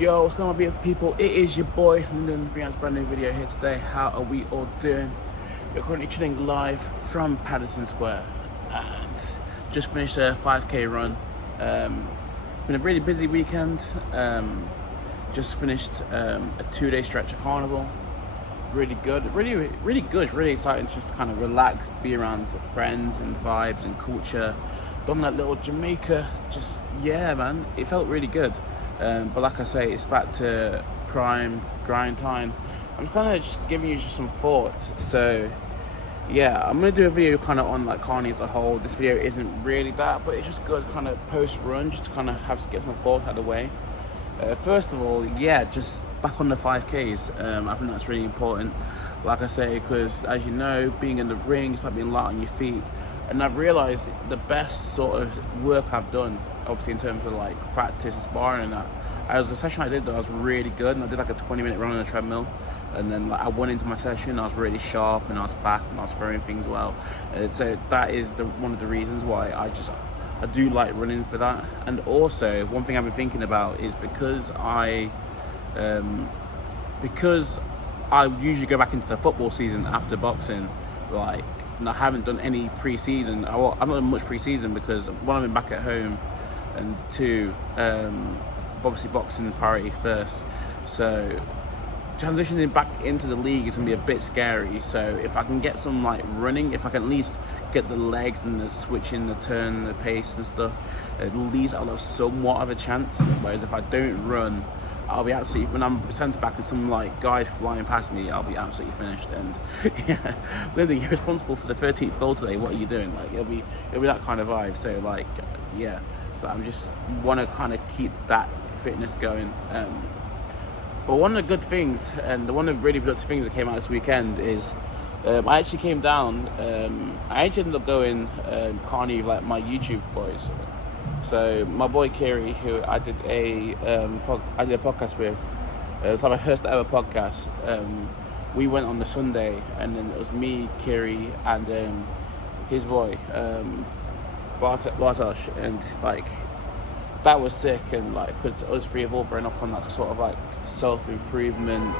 Yo, what's going on, beautiful people? It is your boy Lyndon bringing us a brand new video here today. How are we all doing? We're currently chilling live from Paddington Square and just finished a 5k run. Been a really busy weekend. Just finished a 2-day stretch of carnival. Really good, really good. It's really exciting to just kind of relax, be around friends and vibes and culture. Done that little Jamaica, just yeah, man, it felt really good. But like I say, it's back to prime grind time. I'm kind of just giving you just some thoughts. So yeah, I'm gonna do a video kind of on like carny as a whole. This video isn't really that, but it's just good kind of post run, just to kind of have to get some thoughts out of the way. First of all, yeah, just back on the 5Ks. I think that's really important. Like I say, because as you know, being in the ring, it's about being light on your feet. And I've realised the best sort of work I've done, obviously in terms of like practice and sparring and that, as the session I did that was really good, and I did like a 20-minute run on the treadmill, and then like I went into my session, I was really sharp and I was fast and I was throwing things well. So that is one of the reasons why I do like running for that. And also one thing I've been thinking about is because I usually go back into the football season after boxing, like, and I haven't done any pre-season. I've not done much pre-season because one, I've been back at home, and two, obviously boxing priority first. So transitioning back into the league is gonna be a bit scary. So if I can get some like running, if I can at least get the legs and the switching, the turn, the pace and stuff, at least I'll have somewhat of a chance. Whereas if I don't run, I'll be absolutely, when I'm sent back and some like guys flying past me, I'll be absolutely finished. And yeah, Lyndon, you're responsible for the 13th goal today. What are you doing? Like it'll be that kind of vibe. So like, yeah. So I'm just want to kind of keep that fitness going. But one of the good things, and one of the really productive things that came out this weekend is, I actually came down. I actually ended up going carny with like my YouTube boys. So my boy Kiri, who I did a podcast with, it was like my first ever podcast. We went on the Sunday, and then it was me, Kiri, and his boy Bartosz, and like that was sick. And like, because us three have all grown up on that sort of like self-improvement,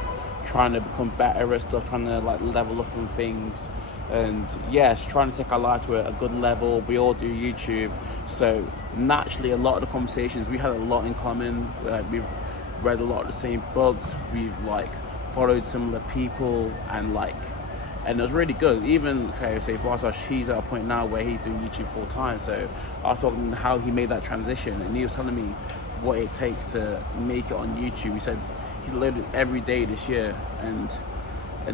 trying to become better at stuff, trying to like level up on things. And yes, trying to take our life to a good level. We all do YouTube, so naturally a lot of the conversations, we had a lot in common. We've read a lot of the same books, we've like followed similar people, and it was really good. Even say Bartosz, he's at a point now where he's doing YouTube full time. So I was talking how he made that transition, and he was telling me what it takes to make it on YouTube. He said he's loaded every day this year, and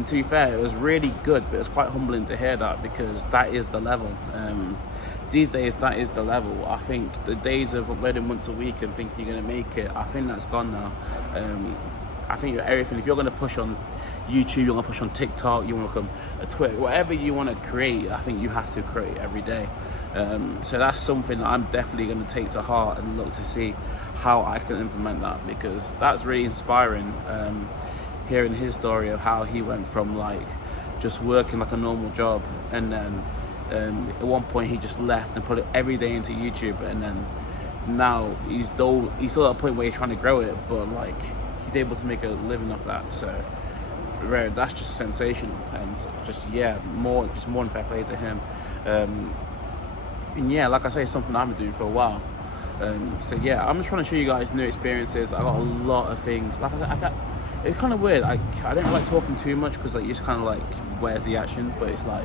to be fair, it was really good, but it's quite humbling to hear that, because that is the level. These days, that is the level. I think the days of uploading once a week and thinking you're going to make it, I think that's gone now. I think everything, if you're going to push on YouTube, you're going to push on TikTok, you want to come a Twitter, whatever you want to create, I think you have to create every day. So that's something that I'm definitely going to take to heart and look to see how I can implement that, because that's really inspiring. Hearing his story of how he went from like just working like a normal job, and then at one point he just left and put it every day into YouTube, and then now he's still at a point where he's trying to grow it, but like he's able to make a living off that. So that's just sensational, and just yeah, more than fair play to him. And yeah, like I say, it's something I've been doing for a while. So yeah, I'm just trying to show you guys new experiences. I got a lot of things. Like it's kind of weird. I don't like talking too much, because like, it's kind of like, where's the action? But it's like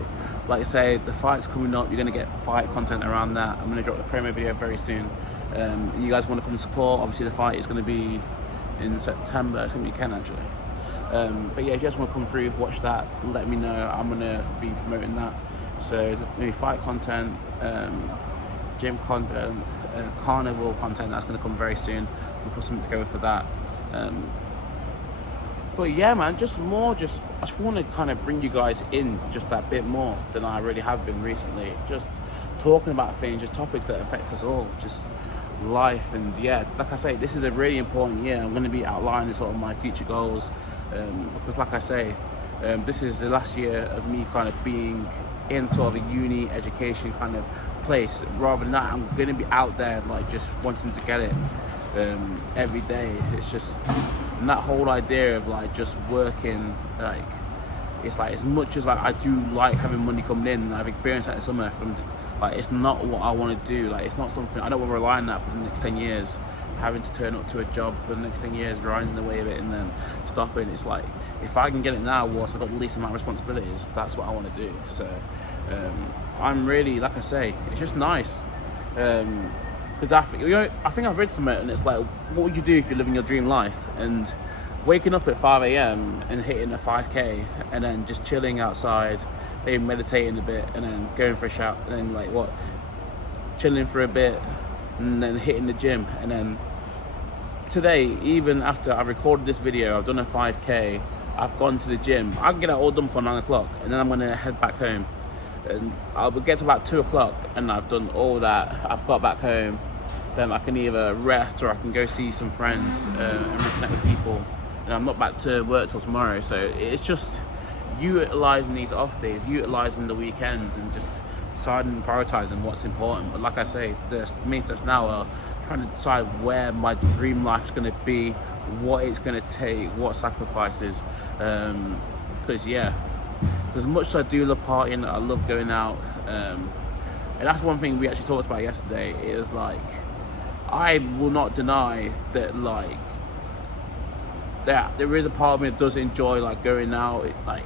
I say, the fight's coming up. You're gonna get fight content around that. I'm gonna drop the promo video very soon. You guys want to come and support? Obviously, the fight is gonna be in September. It's gonna be Ken actually. But yeah, if you guys want to come through, watch that, let me know. I'm gonna be promoting that. So maybe fight content, gym content, carnival content, that's gonna come very soon. We'll put something together for that. But yeah, man, I just want to kind of bring you guys in just that bit more than I really have been recently. Just talking about things, just topics that affect us all, just life. And yeah, like I say, this is a really important year. I'm going to be outlining sort of my future goals, because like I say, this is the last year of me kind of being in sort of a uni education kind of place. Rather than that, I'm going to be out there like just wanting to get it. every day. It's just, and that whole idea of like just working, like it's like, as much as like I do like having money coming in, and I've experienced that in summer, from like, it's not what I want to do. Like, it's not something I don't want to rely on that for the next 10 years, having to turn up to a job for the next 10 years, grinding the way of it and then stopping. It's like, if I can get it now whilst I've got the least amount of responsibilities, that's what I want to do. So I'm really, like I say, it's just nice, because I think I've read something, and it's like, what would you do if you're living your dream life? And waking up at 5 a.m. and hitting a 5k, and then just chilling outside, maybe meditating a bit, and then going for a shout, and then like chilling for a bit, and then hitting the gym. And then today, even after I've recorded this video, I've done a 5k, I've gone to the gym, I can get it all done for 9 o'clock, and then I'm gonna head back home, and I'll get to about 2 o'clock, and I've done all that, I've got back home. Then I can either rest, or I can go see some friends and reconnect with people. And I'm not back to work till tomorrow. So it's just utilising these off days, utilising the weekends, and just deciding and prioritising what's important. But like I say, the main steps now are trying to decide where my dream life's going to be, what it's going to take, what sacrifices. Because as much as I do love partying, I love going out. And that's one thing we actually talked about yesterday. It was like, I will not deny that, like, that there is a part of me that does enjoy like going out, like,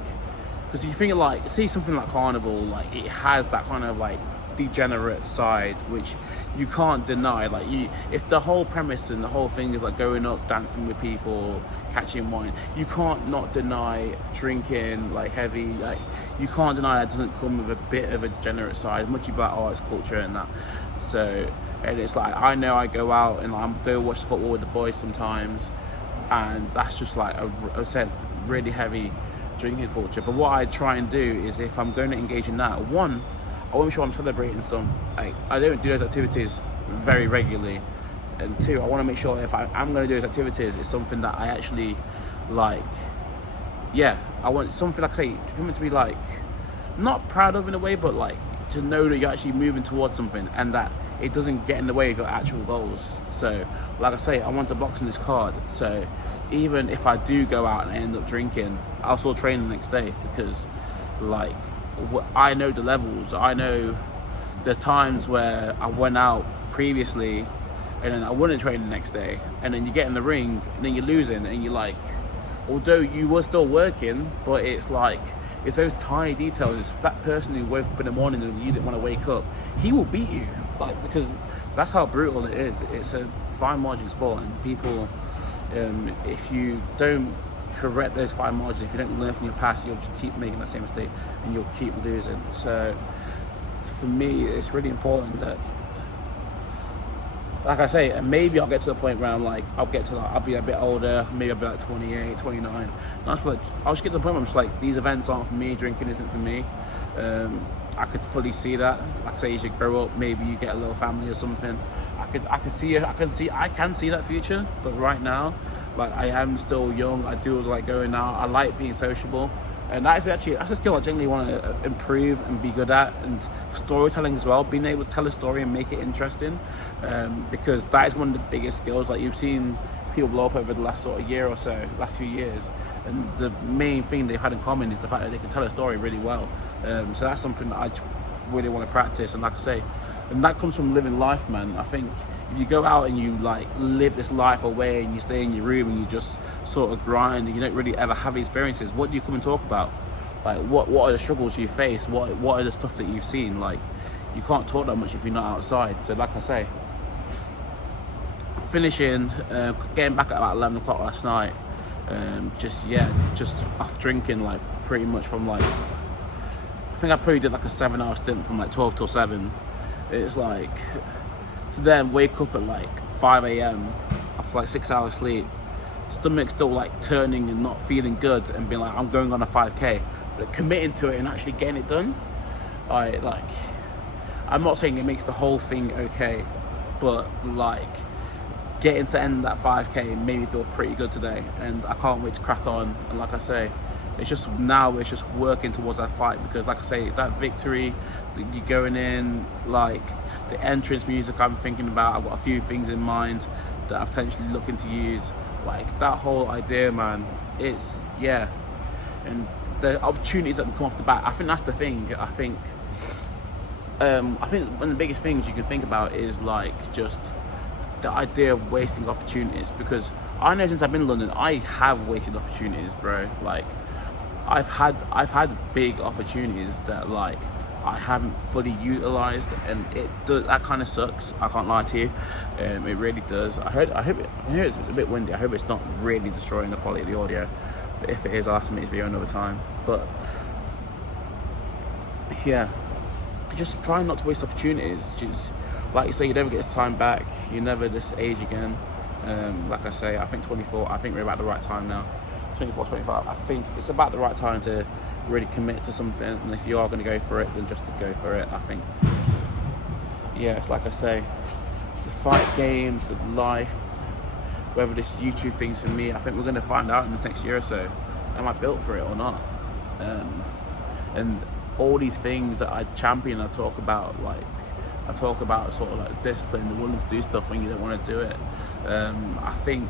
because you think like, see something like Carnival, like it has that kind of like degenerate side which you can't deny. Like, if the whole premise and the whole thing is like going up, dancing with people, catching wine, you can't not deny drinking like heavy. Like, you can't deny that doesn't come with a bit of a degenerate side, as much as you like arts culture and that. So, and it's like, I know I go out and I'm go watch football with the boys sometimes, and that's just like I said, really heavy drinking culture. But what I try and do is, if I'm going to engage in that, one, I want to make sure I'm celebrating some, like, I don't do those activities very regularly, and two, I want to make sure if I'm going to do those activities, it's something that I actually like. I want something, like I say, to be like, not proud of in a way, but like to know that you're actually moving towards something, and that it doesn't get in the way of your actual goals. So like I say, I want to box in this card, so even if I do go out and I end up drinking, I'll still train the next day, because like, I know the levels. I know there's times where I went out previously and then I wouldn't train the next day, and then you get in the ring and then you're losing, and you're like, although you were still working, but it's like, it's those tiny details. It's that person who woke up in the morning and you didn't want to wake up, he will beat you, like, because that's how brutal it is. It's a fine margin sport, and people, if you don't correct those fine margins, if you don't learn from your past, you'll just keep making that same mistake and you'll keep losing. So for me, it's really important that, like I say, and maybe I'll get to the point where I'm like, I'll be a bit older, maybe I'll be like 28, 29, and I'll just get to the point where I'm just like, these events aren't for me, drinking isn't for me. I could fully see that. Like I say, as you grow up, maybe you get a little family or something. I can see that future, but right now, like, I am still young. I do like going out. I like being sociable, and that's a skill I genuinely want to improve and be good at. And storytelling as well, being able to tell a story and make it interesting, because that is one of the biggest skills. Like, you've seen people blow up over the last sort of year or so, last few years, and the main thing they've had in common is the fact that they can tell a story really well. So that's something that I really want to practice. And like I say, and that comes from living life, man. I think if you go out and you like live this life away, and you stay in your room and you just sort of grind, and you don't really ever have experiences, what do you come and talk about? Like, what are the struggles you face? What are the stuff that you've seen? Like, you can't talk that much if you're not outside. So like I say, finishing, getting back at about 11 o'clock last night, just off drinking, like pretty much from like, I think I probably did like a 7-hour stint from like 12 till 7. It's like, to then wake up at like 5 a.m. after like 6 hours sleep, stomach still like turning and not feeling good, and being like, I'm going on a 5k, but committing to it and actually getting it done. I'm not saying it makes the whole thing okay, but like, getting to the end of that 5k made me feel pretty good today, and I can't wait to crack on. And like I say, it's just working towards that fight, because like I say, that victory, you're going in, like the entrance music I'm thinking about, I've got a few things in mind, that I'm potentially looking to use. Like that whole idea, man, it's and the opportunities that can come off the bat. I think that's the thing. I think one of the biggest things you can think about is like just the idea of wasting opportunities, because I know since I've been in London, I have wasted opportunities, bro. Like I've had big opportunities that like I haven't fully utilized, and that kind of sucks. I can't lie to you, it really does. I hear it's a bit windy. I hope it's not really destroying the quality of the audio, but if it is, I'll have to make this video another time. But yeah, just try not to waste opportunities. Just like you say, you never get this time back. You never this age again. Like I say, I think 24. I think we're about the right time now. 24, 25. I think it's about the right time to really commit to something, and if you are going to go for it, then just to go for it. I think, it's like I say, the fight game, the life, whether this YouTube thing's for me, I think we're going to find out in the next year or so. Am I built for it or not? And all these things that I champion, I talk about sort of like discipline, the willing to do stuff when you don't want to do it. I think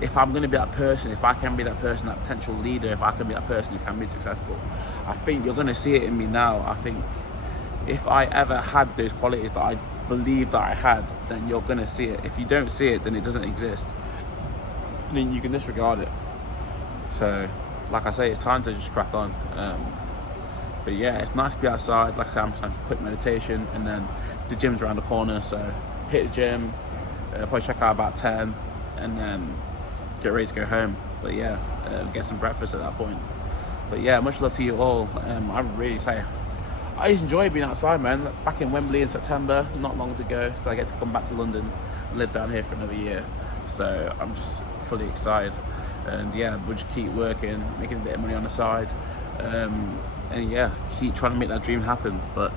if I'm going to be that person, if I can be that person, that potential leader, if I can be that person who can be successful, I think you're going to see it in me now. I think if I ever had those qualities that I believed that I had, then you're going to see it. If you don't see it, then it doesn't exist. I mean, you can disregard it. So, like I say, it's time to just crack on. But yeah, it's nice to be outside. Like I said, I'm just having a quick meditation, and then the gym's around the corner, so hit the gym, probably check out about 10, and then get ready to go home. But yeah, get some breakfast at that point. But yeah, much love to you all. I really say, I just enjoy being outside, man. Back in Wembley in September, not long to go, so I get to come back to London and live down here for another year. So I'm just fully excited. And yeah, we'll just keep working, making a bit of money on the side. And yeah, keep trying to make that dream happen. But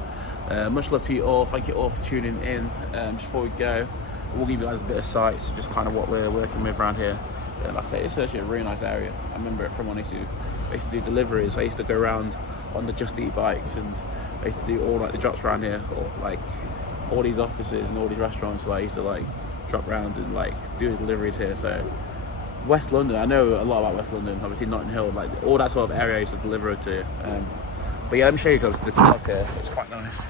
much love to you all. Thank you all for tuning in. Just before we go, we'll give you guys a bit of sights, just kind of what we're working with around here. Like I say, it's actually a really nice area. I remember it from when I used to do deliveries. I used to go around on the Just Eat bikes, and I used to do all like the drops around here, or like all these offices and all these restaurants. So I used to like drop around and like do deliveries here. So West London, I know a lot about West London. Obviously Notting Hill, like all that sort of area I used to deliver it to. But yeah, let me show you guys the cars here. It's quite nice.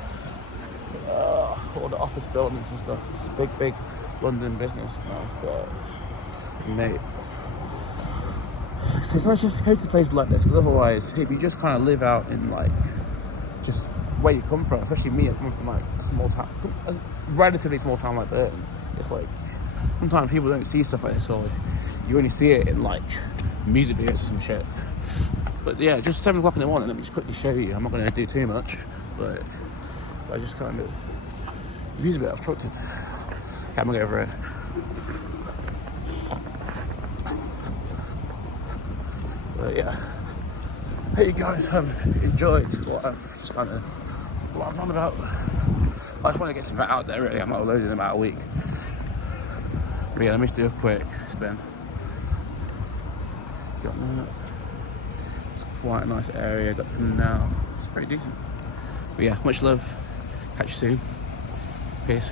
All the office buildings and stuff. It's a big London business. But mate, so it's nice just to go to places like this, because otherwise, if you just kind of live out in like just where you come from, especially me, I come from like a small town, a relatively small town like Burton. It's like sometimes people don't see stuff like this, or you only see it in like music videos or some shit. But yeah, just 7 o'clock in the morning. Let me just quickly show you. I'm not going to do too much, but I just kind of, the view's a bit obstructed. Okay, I'm going to go over here. But yeah, hope you guys have enjoyed what I've done about. I just want to get some out there really. I'm not loading in about a week. But yeah, let me just do a quick spin. Got that. It's quite a nice area. Got the canal. It's pretty decent. But yeah, much love. Catch you soon. Peace.